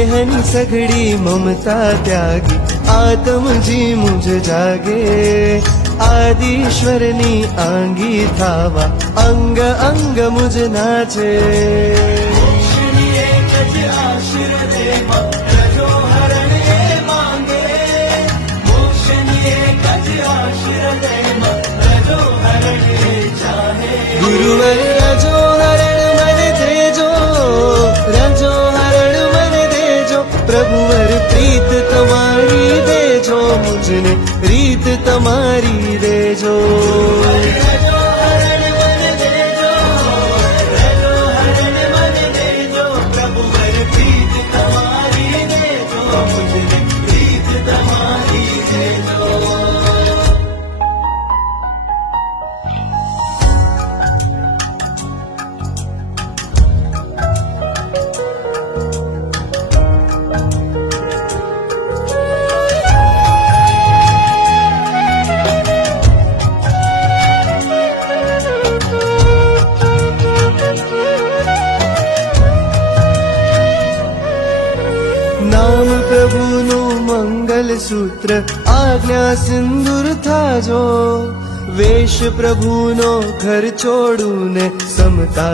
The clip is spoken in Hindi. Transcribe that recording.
देहनी सघड़ी ममता त्यागी आत्म जी मुझ जागे आदिश्वरनी आंगी थावा अंग अंग मुझ नाचे गुरुवर रजो हरण मन देजो रजो हरण मन देजो प्रभुवर प्रीत तमारी देजो मुझने रीत तमारी देजो नाम प्रभुनु मंगल सूत्र आज्ञा सिंदूर था जो वेश प्रभुनो घर छोड़ू ने समता